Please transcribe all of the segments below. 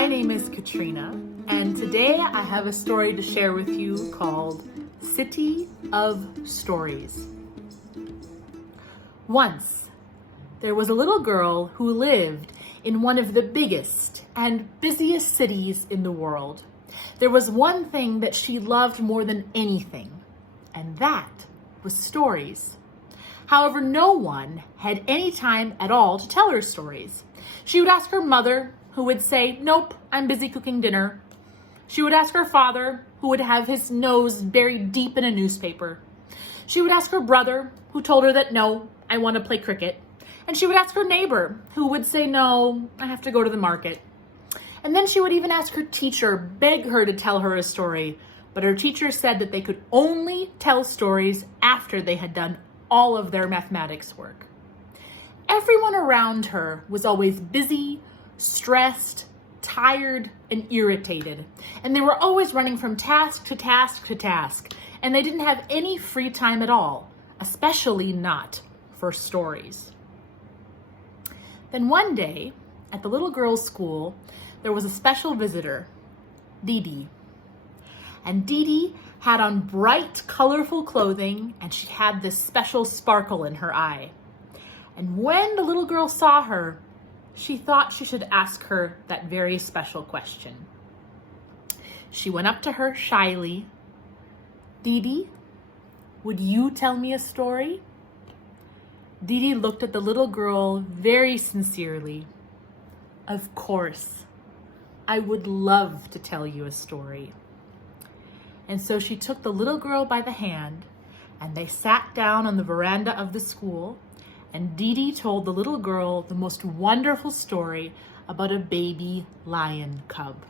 My name is Katrina, and today I have a story to share with you called City of Stories. Once, there was a little girl who lived in one of the biggest and busiest cities in the world. There was one thing that she loved more than anything, and that was stories. However, no one had any time at all to tell her stories. She would ask her mother, who would say, "Nope, I'm busy cooking dinner." She would ask her father, who would have his nose buried deep in a newspaper. She would ask her brother, who told her that, "No, I want to play cricket." And she would ask her neighbor, who would say, "No, I have to go to the market." And then she would even ask her teacher, beg her to tell her a story. But her teacher said that they could only tell stories after they had done all of their mathematics work. Everyone around her was always busy, stressed, tired, and irritated. And they were always running from task to task to task. And they didn't have any free time at all, especially not for stories. Then one day, at the little girl's school, there was a special visitor, Didi. And Didi had on bright, colorful clothing, and she had this special sparkle in her eye. And when the little girl saw her, she thought she should ask her that very special question. She went up to her shyly. "Didi, would you tell me a story?" Didi looked at the little girl very sincerely. "Of course, I would love to tell you a story." And so she took the little girl by the hand, and they sat down on the veranda of the school, and Didi told the little girl the most wonderful story about a baby lion cub.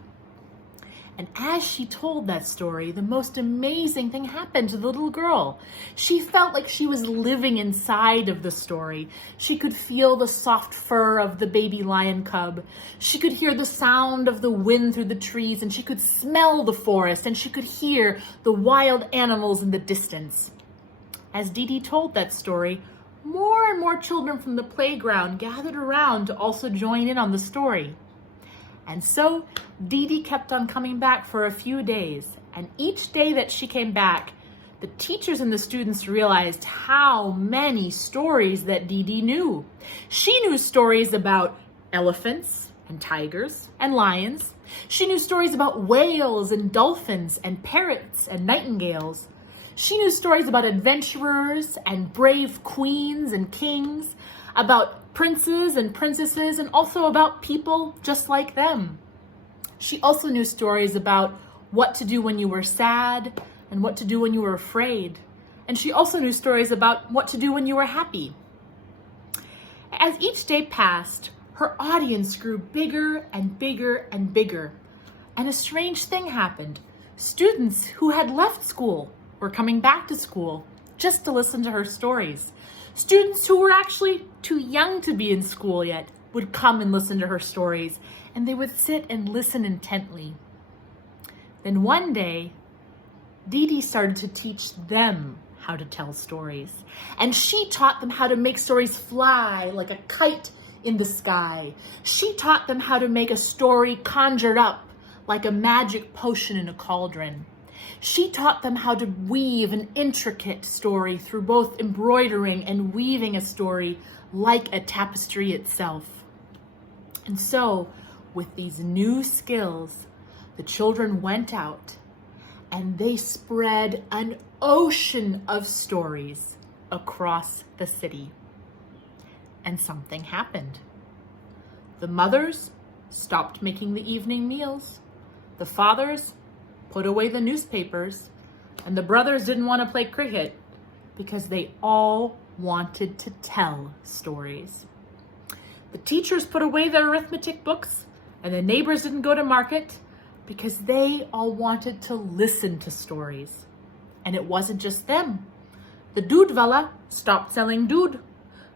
And as she told that story, the most amazing thing happened to the little girl. She felt like she was living inside of the story. She could feel the soft fur of the baby lion cub. She could hear the sound of the wind through the trees, and she could smell the forest, and she could hear the wild animals in the distance. As Didi told that story, more and more children from the playground gathered around to also join in on the story. And so Didi kept on coming back for a few days. And each day that she came back, the teachers and the students realized how many stories that Didi knew. She knew stories about elephants and tigers and lions. She knew stories about whales and dolphins and parrots and nightingales. She knew stories about adventurers and brave queens and kings, about princes and princesses, and also about people just like them. She also knew stories about what to do when you were sad and what to do when you were afraid. And she also knew stories about what to do when you were happy. As each day passed, her audience grew bigger and bigger and bigger. And a strange thing happened. Students who had left school were coming back to school just to listen to her stories. Students who were actually too young to be in school yet would come and listen to her stories, and they would sit and listen intently. Then one day, Didi started to teach them how to tell stories. And she taught them how to make stories fly like a kite in the sky. She taught them how to make a story conjured up like a magic potion in a cauldron. She taught them how to weave an intricate story through both embroidering and weaving a story like a tapestry itself. And so, with these new skills, the children went out and they spread an ocean of stories across the city. And something happened. The mothers stopped making the evening meals. The fathers put away the newspapers, and the brothers didn't want to play cricket because they all wanted to tell stories. The teachers put away their arithmetic books, and the neighbors didn't go to market because they all wanted to listen to stories. And it wasn't just them. The doodh wala stopped selling doodh.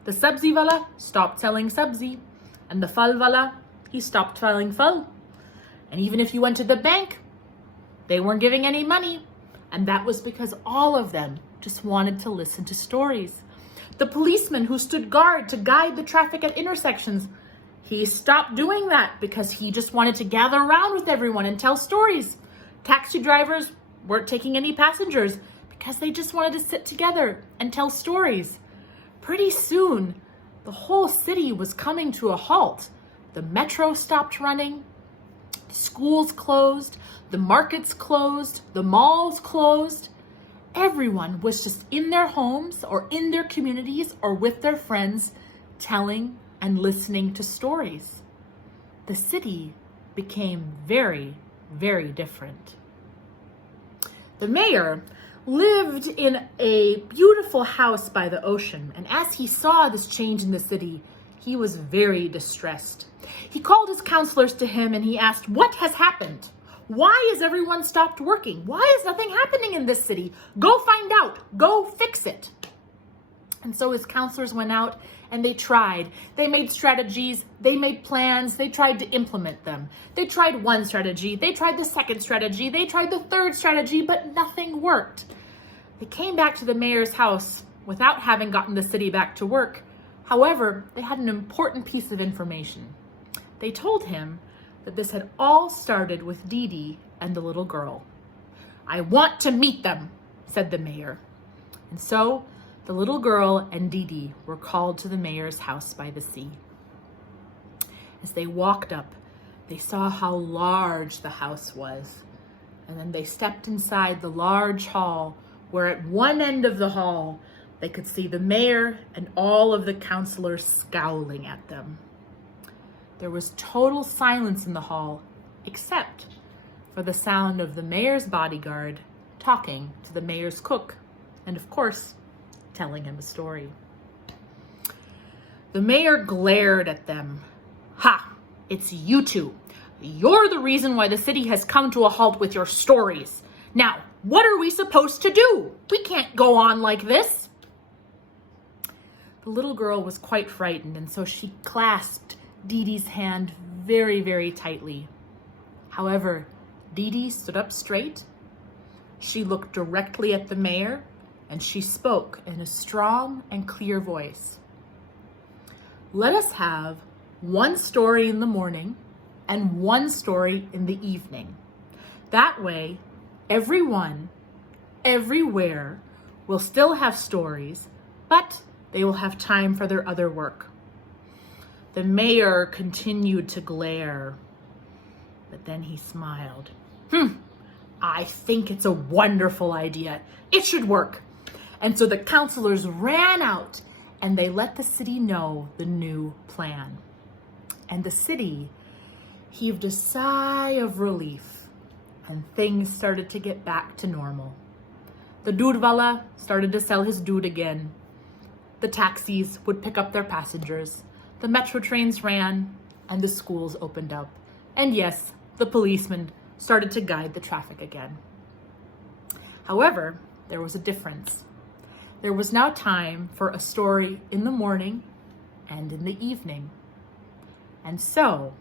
The sabzi wala stopped selling sabzi. And the phal wala, he stopped selling phal. And even if you went to the bank, they weren't giving any money. And that was because all of them just wanted to listen to stories. The policeman who stood guard to guide the traffic at intersections, He stopped doing that because he just wanted to gather around with everyone and tell stories. Taxi drivers weren't taking any passengers because they just wanted to sit together and tell stories. Pretty soon, the whole city was coming to a halt. The metro stopped running, the schools closed, the markets closed, the malls closed. Everyone was just in their homes or in their communities or with their friends telling and listening to stories. The city became very, very different. The mayor lived in a beautiful house by the ocean, and as he saw this change in the city, he was very distressed. He called his counselors to him and he asked, "What has happened? Why has everyone stopped working? Why is nothing happening in this city? Go find out. Go fix it." And so his counselors went out and they tried. They made strategies, they made plans, they tried to implement them. They tried one strategy, they tried the second strategy, they tried the third strategy, but nothing worked. They came back to the mayor's house without having gotten the city back to work. However, they had an important piece of information. They told him that this had all started with Dee Dee and the little girl. "I want to meet them," said the mayor. And so the little girl and Dee Dee were called to the mayor's house by the sea. As they walked up, they saw how large the house was. And then they stepped inside the large hall, where at one end of the hall, they could see the mayor and all of the counselors scowling at them. There was total silence in the hall, except for the sound of the mayor's bodyguard talking to the mayor's cook, and of course, telling him a story. The mayor glared at them. "Ha! It's you two. You're the reason why the city has come to a halt with your stories. Now, what are we supposed to do? We can't go on like this." The little girl was quite frightened, and so she clasped Dee Dee's hand very, very tightly. However, Dee Dee stood up straight. She looked directly at the mayor, and she spoke in a strong and clear voice. "Let us have one story in the morning and one story in the evening. That way, everyone, everywhere, will still have stories, but they will have time for their other work." The mayor continued to glare, but then he smiled. "I think it's a wonderful idea. It should work." And so the counselors ran out and they let the city know the new plan. And the city heaved a sigh of relief and things started to get back to normal. The doodwalla started to sell his dood again. The taxis would pick up their passengers. The metro trains ran and the schools opened up. And yes, the policemen started to guide the traffic again. However, there was a difference. There was now time for a story in the morning and in the evening. And so,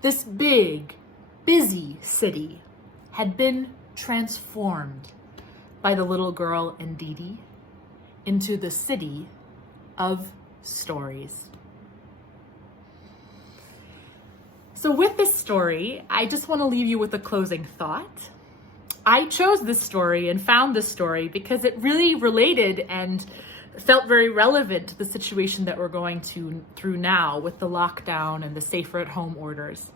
this big, busy city had been transformed by the little girl and Dee Dee into the city of stories. So with this story, I just want to leave you with a closing thought. I chose this story and found this story because it really related and felt very relevant to the situation that we're going through now with the lockdown and the safer at home orders.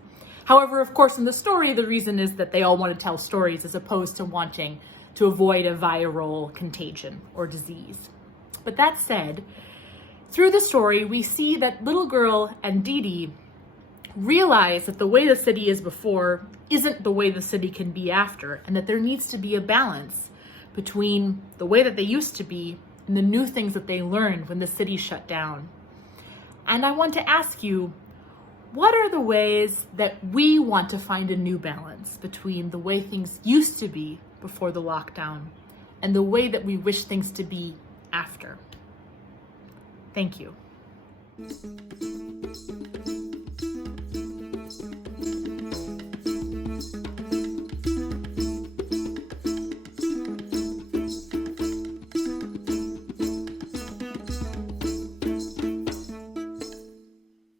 However, of course, in the story, the reason is that they all want to tell stories as opposed to wanting to avoid a viral contagion or disease. But that said, through the story, we see that little girl and Dee Dee realize that the way the city is before isn't the way the city can be after, and that there needs to be a balance between the way that they used to be and the new things that they learned when the city shut down. And I want to ask you, what are the ways that we want to find a new balance between the way things used to be before the lockdown and the way that we wish things to be after? Thank you.